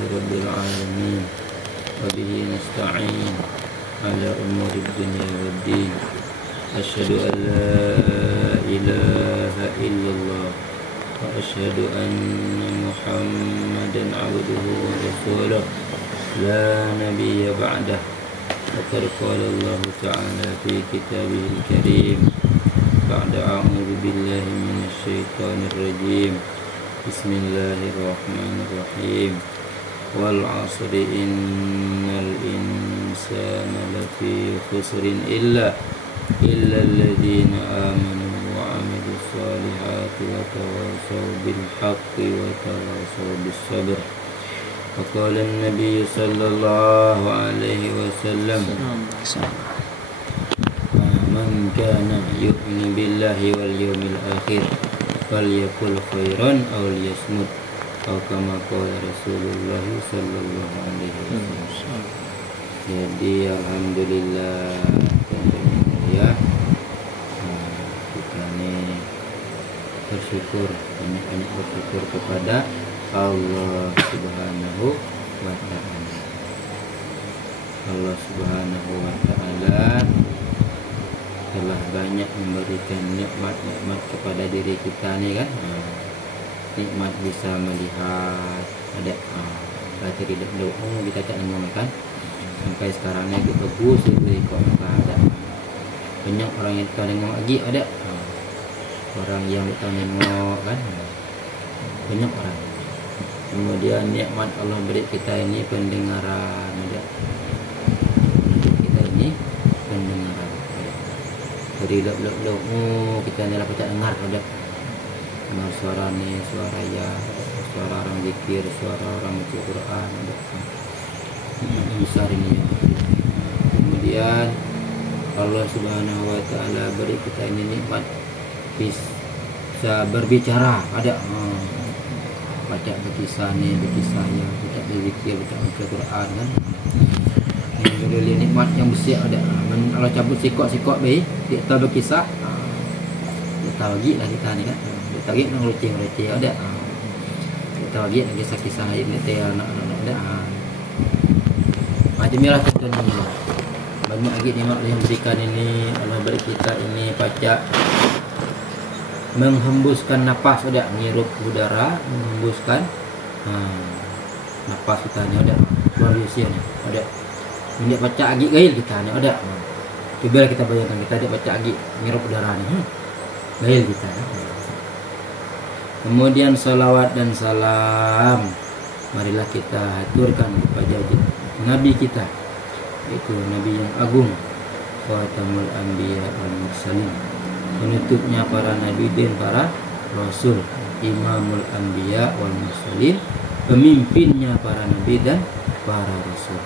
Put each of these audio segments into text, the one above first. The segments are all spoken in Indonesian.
rabbil alamin. Wa bihi nasta'in ala umuri dunya waddin. Asyhadu an la ilaha illallah wa asyhadu anna Muhammadan abduhu wa rasuluh la nabiyya ba'dah. Faqad qala Allah ta'ala fi kitabihil karim ba'da a'udzu billahi minasy syaithanir rajim. Bismillahirrahmanirrahim. Wal 'asri innal insana lafi khusrin illa alladziina aamanu wa 'amilus shalihati wa tawassaw bil haqqi wa tawassaw bis sabr. Faqala an-nabiy sallallahu alaihi wasallam, man kana yu'minu billahi wal yawmil akhir falyakul khairan aw liyasmut, atau kama qala Rasulullah sallallahu alaihi wasallam. Jadi alhamdulillah ya, kita ini bersyukur, banyak bersyukur kepada Allah Subhanahu wa ta'ala. Allah Subhanahu wa ta'ala telah banyak memberikan nikmat-nikmat kepada diri kita nih kan. Nikmat bisa melihat, ada baca tidak doa kita tak nengok kan. Sampai sekarang ni kita bagus itu kok ada. Banyak orang yang tak nengok lagi ada. Orang yang tak nengok kan. Banyak orang. Kemudian nikmat Allah beri kita ini pendengaran ada. Kita ini pendengaran. Dari lep kita ni lah kita dengar ada. Dengar suara ni, suara ya, suara orang zikir, suara orang baca Quran ada. Yang besar ini ya. Kemudian Allah Subhanahu wa ta'ala beri kita ini nikmat bisa berbicara ada. Baca berkisah ni, berkisah ya, baca berzikir, baca Quran kan. Ini boleh nikmat yang besar ada. Kalau cabut sikok-sikok baik, kita berkisah. Kita bagi lah kita ni kan. Kita bagi nak receh-receh ada. Kita bagi nak kisah-kisah ini anak-anak ada. Macam inilah contohnya. Banyak lagi nikmat yang berikan ini. Allah beri kita ini baca menghembuskan nafas ada, menghirup udara, menghembuskan nafas kita ni ada, luar biasa ni ada. Ini baca agi gail kita ni ada. Cuba kita bayangkan kita ada baca agi menghirup udara ni, gail kita. Kemudian salawat dan salam marilah kita haturkan kepada Nabi kita, yaitu Nabi yang agung, Khatamul Anbiya wal Mursalin, penutupnya para nabi dan para rasul, Imamul Anbiya wal Mursalin, pemimpinnya para nabi dan para rasul,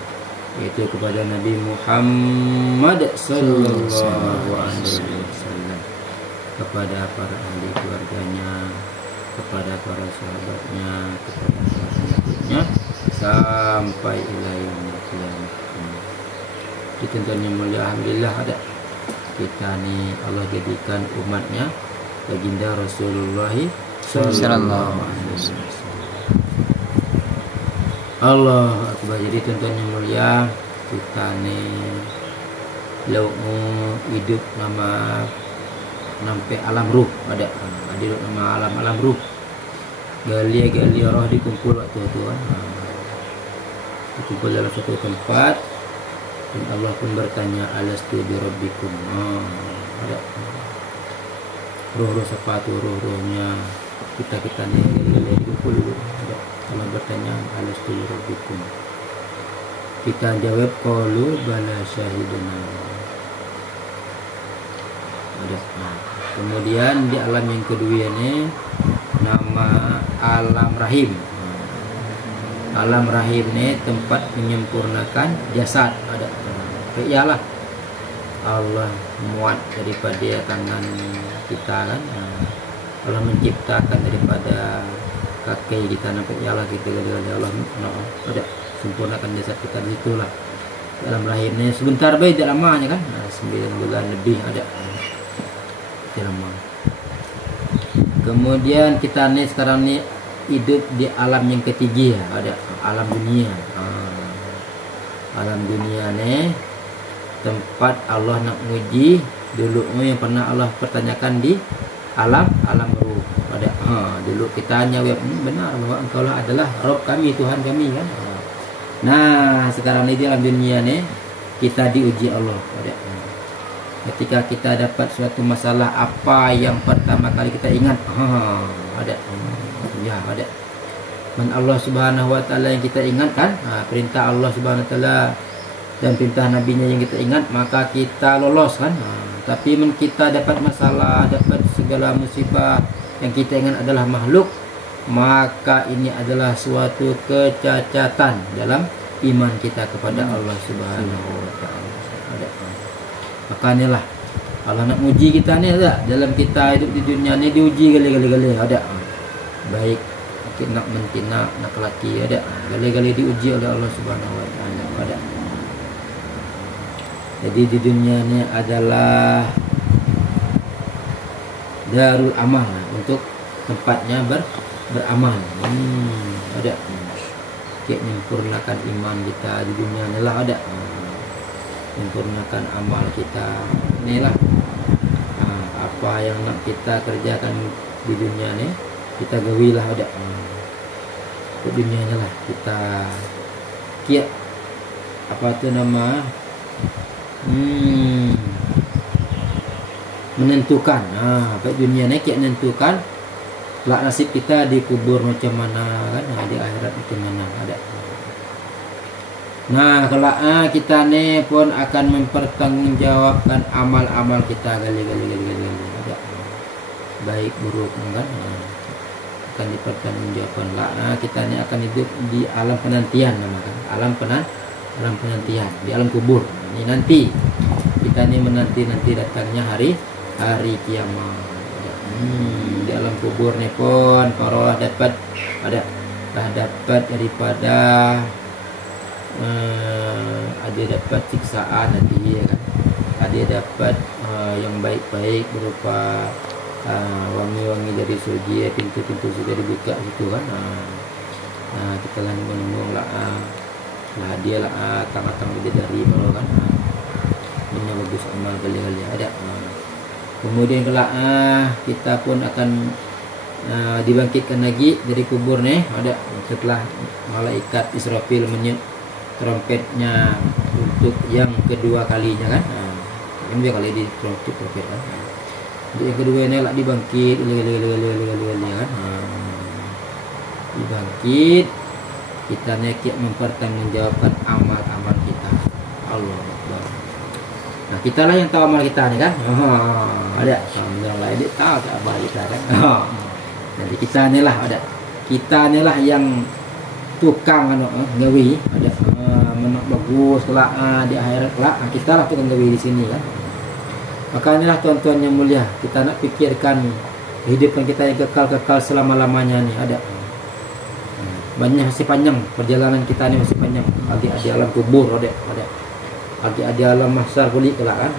yaitu kepada Nabi Muhammad sallallahu alaihi wasallam, kepada para ahli keluarganya, kepada para sahabatnya, kepada para pengikutnya sampai ila yaumil qiyamah. Ditentukan yang mulia, alhamdulillah ada kita ni Allah jadikan umatnya baginda Rasulullah sallallahu alaihi wasallam. Allah akbar. Jadi tuan-tuan yang mulia, kita ni lau hidup nama sampai alam ruh ada nama alam ruh. Gali roh dikumpul waktu itu kan. Dikumpul dalam satu tempat dan Allah pun bertanya, alastu bi rabbikum. Ada roh-roh sepatu, roh-rohnya kita ni dikumpul dulu. Allah bertanya, alastu bi rabbikum. Kita jawab, qalu bala syahiduna. Ada. Kemudian di alam yang kedua ini nama alam rahim. Alam rahim ni tempat menyempurnakan jasad ada. Ialah Allah muat daripada tangan kita kan. Allah menciptakan daripada kaki kita nampak ialah kita Allah ada sempurnakan jasad kita di situlah. Dalam rahim ni sebentar baik tidak lamanya kan. 9 bulan lebih ada. Tidak lama. Kemudian kita ni sekarang ni hidup di alam yang ketiga, ada alam dunia. Alam dunia ni tempat Allah nak uji dulu yang pernah Allah pertanyakan di alam ruh. Ada dulu kita hanya benar bahwa engkau lah adalah Rabb kami, Tuhan kami kan. Nah, sekarang ni di alam dunia ni kita diuji Allah. Ada ketika kita dapat suatu masalah, apa yang pertama kali kita ingat? Ada Man Allah Subhanahu wa taala yang kita ingat kan, perintah Allah Subhanahu wa taala dan perintah nabinya yang kita ingat, maka kita lolos kan. Tapi kita dapat masalah, dapat segala musibah yang kita ingat adalah makhluk, maka ini adalah suatu kecacatan dalam iman kita kepada Allah Subhanahu wa taala. Makanya lah Allah nak uji kita ni, ada dalam kita hidup di dunia ni diuji gali-gali ada. Baik nak mentina, nak laki ada, gali-gali diuji oleh Allah Subhanahu wa taala ada. Jadi di dunia ni adalah darul amal, untuk tempatnya beramal. Ada kayak menyempurnakan iman kita di dunia ni lah ada. Menyempurnakan amal kita ni lah. Apa yang nak kita kerjakan di dunia ni kita gawilah ada. Di dunia ni lah kita kiat apa tu nama menentukan. Pada dunia ni kiat menentukan kelak nasib kita di kubur macam mana kan, di akhirat macam mana ada. Nah, kelak kita ni pun akan mempertanggungjawabkan amal-amal kita gali-gali ada. Baik buruk kan akan dipertanggungjawabkan. Kita ni akan hidup di alam penantian namakan. Alam penantian di alam kubur. Ini nanti kita ni menanti datangnya hari kiamat. Di alam kubur ni pun para dapat daripada ada dapat siksaan nanti ya kan. Ada dapat yang baik-baik berupa wangi-wangi dari surga, pintu-pintu sudah dibuka situ kan. Kita lah menunggu lah dia lah tang-tang bidadari baru kan. Ini bagus amal kali-kali ada. Kemudian kelak kita pun akan dibangkitkan lagi dari kubur nih ada, setelah malaikat Israfil menyut trompetnya untuk yang kedua kalinya kan. Yang dua kali di trompet kan. Untuk yang kedua ini lah dibangkit kan. Dibangkit, kita nekik mempertanggungjawabkan amal-amal kita. Allah Akbar. Nah, kita lah yang tahu amal kita ni kan. Ada alhamdulillah dia tahu amal kita kan. Jadi kita ni lah ada. Kita ni lah yang tukang gawi ada menok bagus kelak di akhirat kelak. Kita lah tukang gawi di sini kan. Makanya lah tuan-tuan yang mulia, kita nak fikirkan kehidupan kita yang kekal selama-lamanya ni ada. Banyak masih panjang perjalanan kita ni, masih panjang. Lagi ada alam kubur ada. Lagi ada alam mahsyar pulih kelak kan.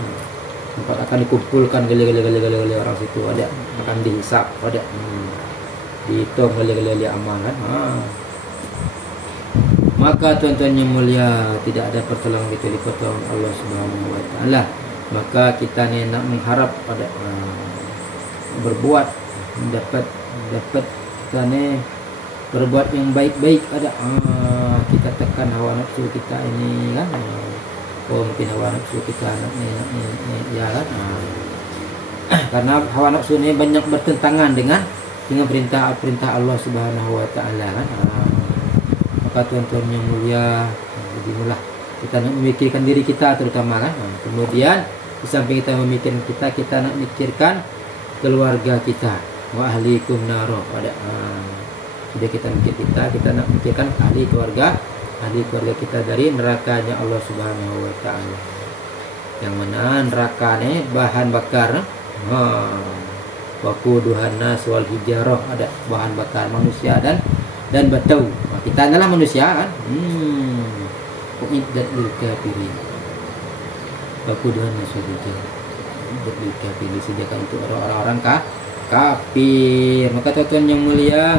Tempat akan dikumpulkan gali-gali orang situ ada, akan dihisap ada. Dihitung gali-gali amal kan. Maka tuan-tuan yang mulia, tidak ada pertolongan kecuali pertolongan Allah Subhanahu wa taala. Maka kita ni nak mengharap pada berbuat dapat kita ni berbuat yang baik-baik ada. Kita tekan hawa nafsu kita ini kan. Mungkin hawa nafsu kita ni ya kan. Karena hawa nafsu ni banyak bertentangan dengan perintah Allah Subhanahu wa taala kan. Maka tuan-tuan yang mulia, beginilah kita nak memikirkan diri kita terutama kan. Kemudian di samping kita memikirkan kita nak memikirkan keluarga kita. Wa ahlikum naro ada. Sudah kita mikir kita nak mikirkan ahli keluarga kita dari nerakanya Allah Subhanahu wa taala. Yang mana neraka ni bahan bakar waquduhan nas wal hijarah, ada bahan bakar manusia dan batu. Kita adalah manusia kan. Uiddat lil kafirin. Waquduhan nas wal hijarah. Uiddat lil kafirin, disediakan untuk orang-orang kafir. Maka tuan yang mulia,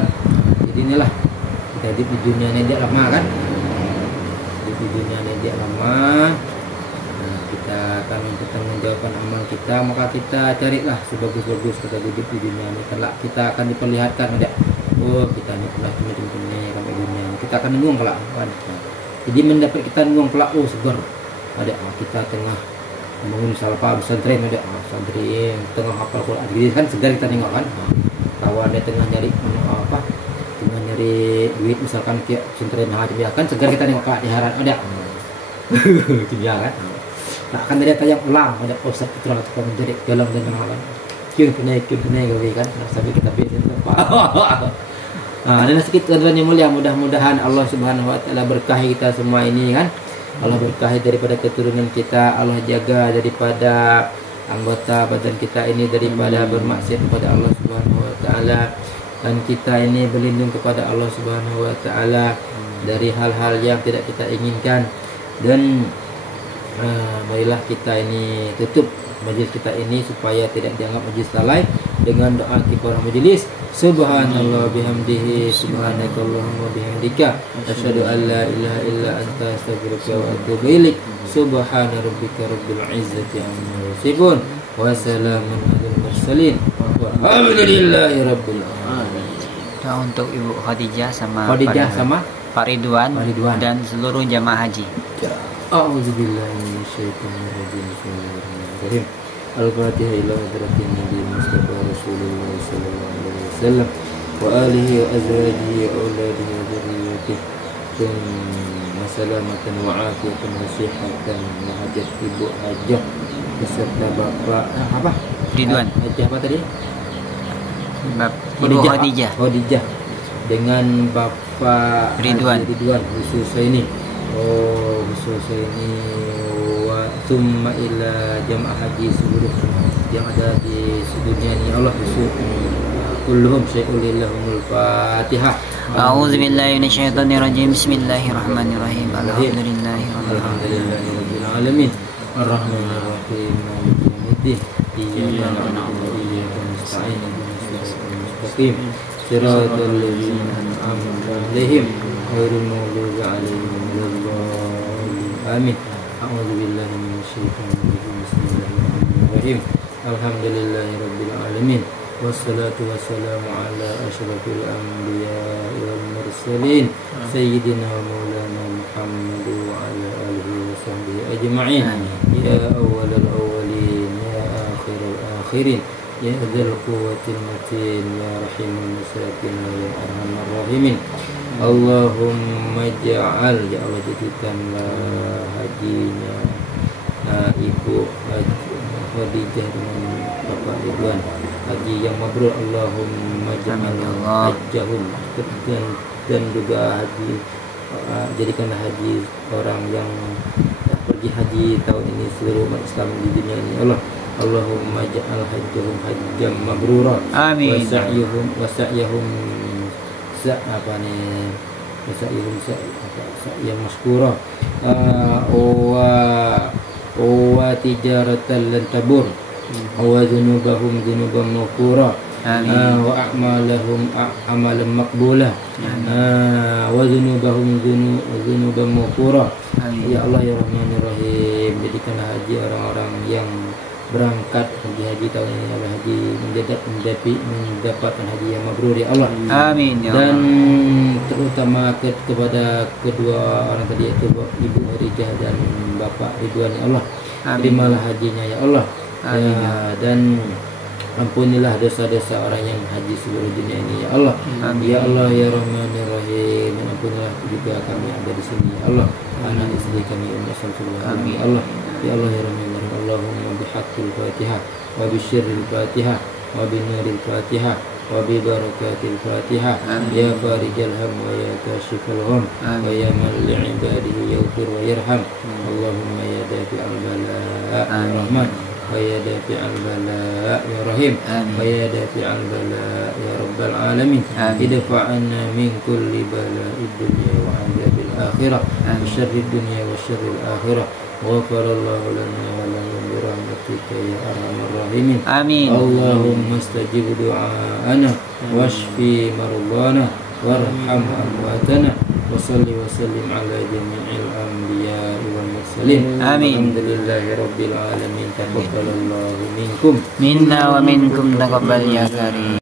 Jadi inilah kita hidup di dunia ini tidak lama kan, hidup di dunia ini tidak lama. Nah, kita akan mempertanggungjawabkan amal kita, maka kita carilah sebagus-bagus kita hidup di dunia ini. Kelak kita akan diperlihatkan ada, oh kita ini pernah cuma ini sampai dunia ini. Kita akan nengung kelak kan. Jadi mendapat kita nengung kelak, oh segar ada, kita tengah bangun salpa pesantren ada, santri tengah hafal Quran, jadi kan segar kita nengok kan. Kawan dia tengah nyari apa, tengah nyari duit misalkan kayak pesantren haji kan, segar kita nengok kelak di haran ada. Dia kan. Nah kan dia tanya ulang ada Ustaz Putra tukang menjadi dalam dan tengah kan. Kieu tunai gawe kan, sampai kita biasa tempat. Nah, dan sedikit tuan yang mulia, mudah-mudahan Allah Subhanahu wa taala berkahi kita semua ini kan. Allah berkahi daripada keturunan kita, Allah jaga daripada anggota badan kita ini daripada bermaksiat kepada Allah Subhanahu wa taala, dan kita ini berlindung kepada Allah Subhanahu wa taala dari hal-hal yang tidak kita inginkan. Dan marilah kita ini tutup majlis kita ini supaya tidak dianggap majlis lalai dengan doa kifaraah majlis. Subhanallah bihamdihi, subhanakallahumma bihamdika, asyhadu an la ilaha illa anta, astaghfiruka wa atubu ilaik. Subhana rabbika rabbil izzati amma yasifun, wa salamun alal mursalin, walhamdulillahi rabbil alamin. Doa untuk Ibu Khadijah sama Pak Ridwan dan seluruh jamaah haji. A'udzubillahi minasyaitonir rajim. Bismillahirrahmanirrahim. Al-Fatihah ila hadratin Nabi Mustafa Rasulullah sallallahu alaihi wasallam wa alihi wa azwajihi wa auladihi wa dzurriyyatihi. Salamatan wa afiyatan wa sihhatan wa hajat Ibu Hajah beserta Bapak apa? Ridwan. Hajah apa tadi? Ibu Khadijah dengan Bapak Ridwan khusus ini. Oh, khusus ini wa summa ila jamaah haji seluruh yang ada di dunia ini. Allah khusus kulluhum syai'ulillahumul Fatihah. A'udzubillahi minasyaitonirrajim. Bismillahirrahmanirrahim. Alhamdulillahirabbil alamin. Arrahmanir rahim. Maliki yaumiddin. Iyyaka na'budu wa iyyaka nasta'in. Ihdinas siratal mustaqim. Shiratal ladzina an'amta 'alaihim ghairil maghdubi 'alaihim waladdallin. Amin. A'udzubillahi minasyaitonir rajim. Bismillahirrahmanirrahim. Alhamdulillahirabbil alamin. Wassalatu wassalamu ala asyrafil anbiya'i wal mursalin sayyidina wa maulana Muhammad wa ala alihi wa sahbihi ajma'in. Ya awwalal awwalin, ya akhirul akhirin, ya dzal quwwatil matin, ya rahimul masakin, ya arhamar rahimin. Allahumma ja'al, ya Allah jadikanlah hajinya Ibu Khadijah dengan Bapak Ridwan haji yang mabrur. Allahumma ja'al hajjahum, dan juga haji jadikanlah haji orang yang pergi haji tahun ini seluruh umat Islam di dunia ini. Allahumma ja'al hajjahum hajjam mabrura. Amin. Wasyahum sa'yan maskura wa tijaratan lan tabur wa dzunubahum dzunuban maghfura wa a'malahum amalan maqbulah wa dzunubahum dzunuban maghfura. Ya Allah ya Rahmanir Rahim, jadikanlah haji orang-orang yang berangkat pergi haji tahun ini, Allah haji mendapatkan haji yang mabrur ya Allah. Amin ya Dan Allah. terutama kepada kedua orang tadi, yaitu Ibu Khadijah dan Bapak Ridwan ya Allah. Terimalah hajinya ya Allah. Dan ampunilah dosa-dosa orang yang haji seluruh dunia ini ya Allah. Ya Allah ya Rahmanir Rahim, ampunilah juga kami yang ada di sini ya Allah. Anak istri kami Amin ya Allah. Ya Allah ya Rahmanir Rahim, Allahumma bihaqqil Fatihah wa bisyirril Fatihah wa binuril Fatihah wa bi barakatil Fatihah. Ya farijal ham wa ya kashifal gham wa ya man li ibadihi yaghfir wa yarham. Allahumma ya dafi'al bala Rahman wa ya dafi'al bala ya Rahim wa ya dafi'al bala ya Rabbal alamin. Idfa'anna min kulli bala'id dunya wa 'adzabil akhirah wa syarrid dunya wa syarril akhirah. Ghafarallahu lana wa lahum bi rahmatika ya arhamar rahimin. Amin. Allahumma istajib du'ana washfi mardana warham amwatana wa salli wa sallim ala jami'il anbiya'i wal mursalin. Amin. Alhamdulillahi rabbil alamin. Taqabbalallahu minkum minna wa minkum taqabbal ya karim.